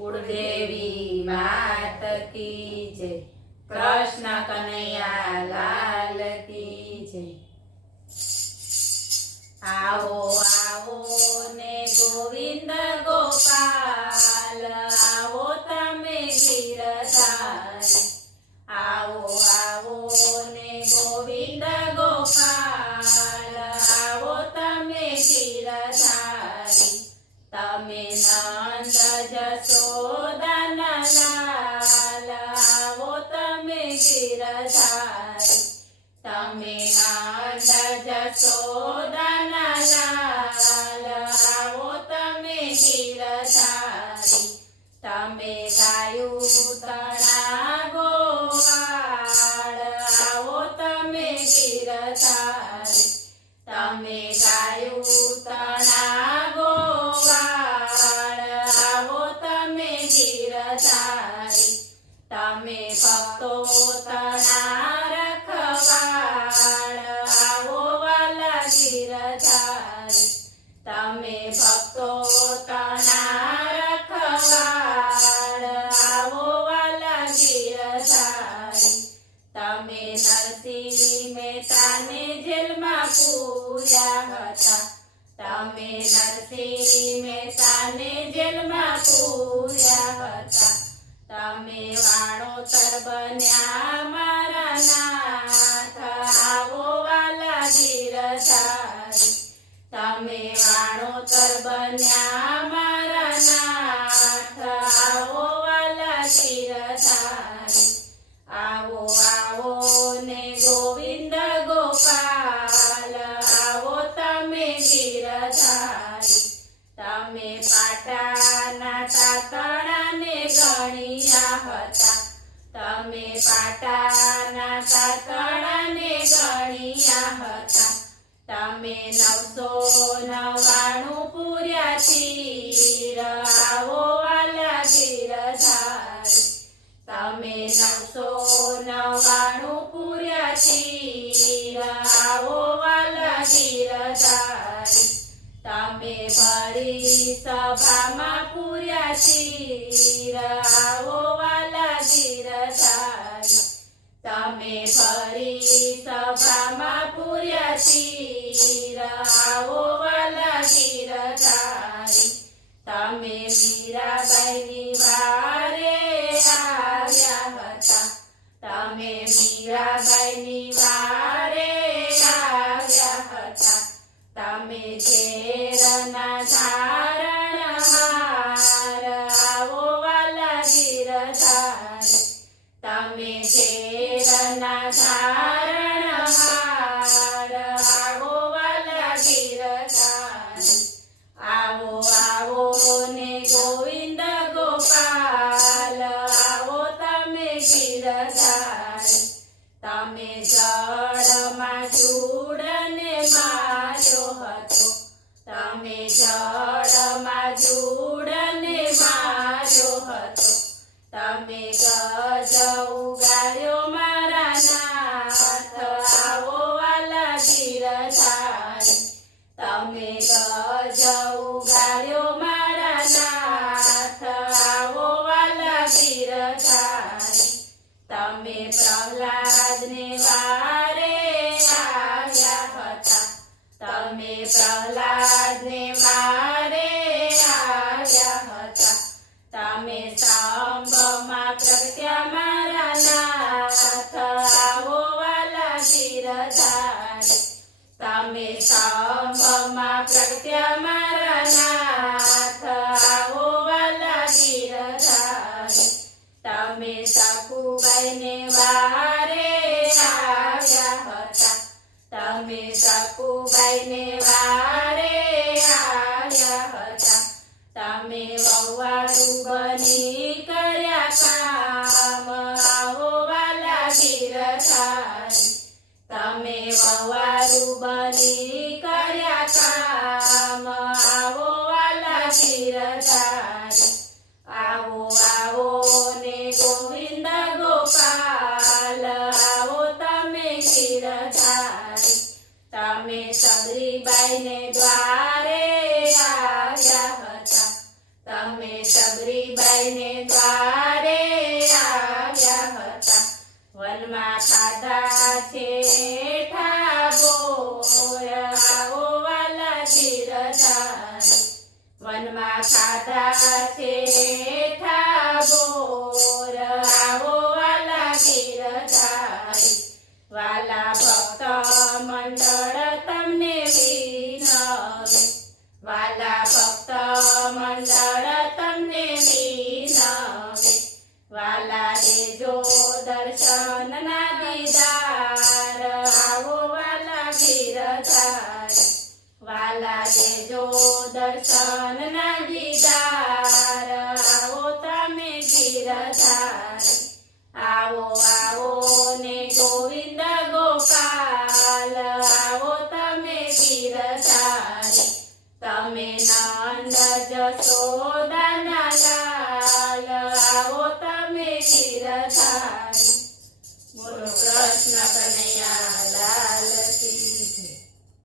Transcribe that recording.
कुलदेवी मात की जय। कृष्ण कन्हैया लाल की जय। आओ आओ ने गोविंद गोपाल, आओ तमे गिरधारी। आओ आओ ने गोविंद गोपाल, आओ तमे गिरधारी। तमे नंद जसोदाना लाल, आओ तमे गिरधारी। तमे नंद जसोदाना लाल, आओ तमे गिरधारी। तमे गायु तणा गोवाळ, आओ तमे गिरधारी। तमे गायु तणा गोवाळ, आओ तमे गिरधारी। तमे भक्तो तणा रखवाळ, आओ वाला गिरधारी। तमे भक्तो तणा रखवाळ, आओ वाला गिरधारी। तमे नरसिंह મહેતાને જેલમાં પૂર્યા હતા। તમે નરસિંહ મહેતાને જેલમાં પૂર્યા હતા। તમે વાણોતર બન્યા મારા નાથ, આવો વાલા ગિરધારી। તમે વાણોતર બન્યા મારા નાથ, આવો વાલા ગિરધારી। आओ आओ ने गोविंद गोपाल, आओ तमे गिरधारी। तमे पाटाना तातणाने गणिया हता। तमे पाटाना तातणाने गणिया हता। तमे 999 પૂર્યા તીર, આવો વાલા ગિરધારી। तमे 999 પૂર્યા તીર, આવો વાલા ગિરધારી। તમે ભરી સભામાં પૂર્યા તીર, આવો વાલા ગિરધારી। તમે ભરી સભામાં પૂર્યા તીર, આવો વાલા ગિરધારી। તમે મીરાબાઈની વારે આવ્યા હતા। તમે મીરાબાઈની વારે આવ્યા હતા। તમે ઝેરના ધારણહાર, આવો વાલા ગિરધારી। તમે ઝેરના ધારણહાર, આવો વાલા ગિરધારી। आओ आओ ने गोविंद गोपाल, आओ तमे गिरधारी। तमे जळमां जूडने मार्यो हतो। तमे जळमां जूडने मार्यो हतो। तमे गज उगाड्यो मारा नाथ, आओ वाला गिरधारी। तमे गज उगाड्यो मारा नाथ, आओ वाला गिरधारी। तमे प्रहलादने वारे આવ્યા હતા। तमे प्रहलादने वारे આવ્યા હતા। तमे સ્તંભમાં પ્રગટ્યા મારા નાથ, આવો વાલા ગિરધારી। तमे સ્તંભમાં પ્રગટ્યા મારા નાથ, આવો વાલા ગિરધારી। તમે સકુબાઈને વારે આવ્યા હતા। તમે સકુબાઈને વારે આવ્યા હતા। તમે વહુવાળું બની કર્યા કામ, આવો વાલા ગિરધારી। તમે વહુવાળું બની કર્યા કામ, આવો વાલા ગિરધારી। आओ आओ ने गोविंद गोपाल, आओ तमे गिरधारी। तमे सबरीबाईने द्वारे આવ્યા હતા। તમે સબરીબાઈ લઈને દ્વારે આવ્યા હતા વનમાં ખાધા છે ઠાકોર આવો વાલા ગીરધારી વનમાં ખાધા છે ઠાકોર આવો વાલા ગીરધારી વાલા ભક્ત મંડળ તમને વિનવે વાલા ભક્ત મંડળ તમને વિનવે વાલા દેજો દર્શન ના દીદાર આવો વાલા ગીરધારી વાલા દેજો દર્શન ના દીદાર આવો તમે ગીરધારી આવો આવો ને ગોવિંદ ગોપાલ આવો તમે ગીરધારી તમે નંદ જશોદાના લાલ આવો તમે ગીરધારી બોલો કૃષ્ણ કનૈયા લાલ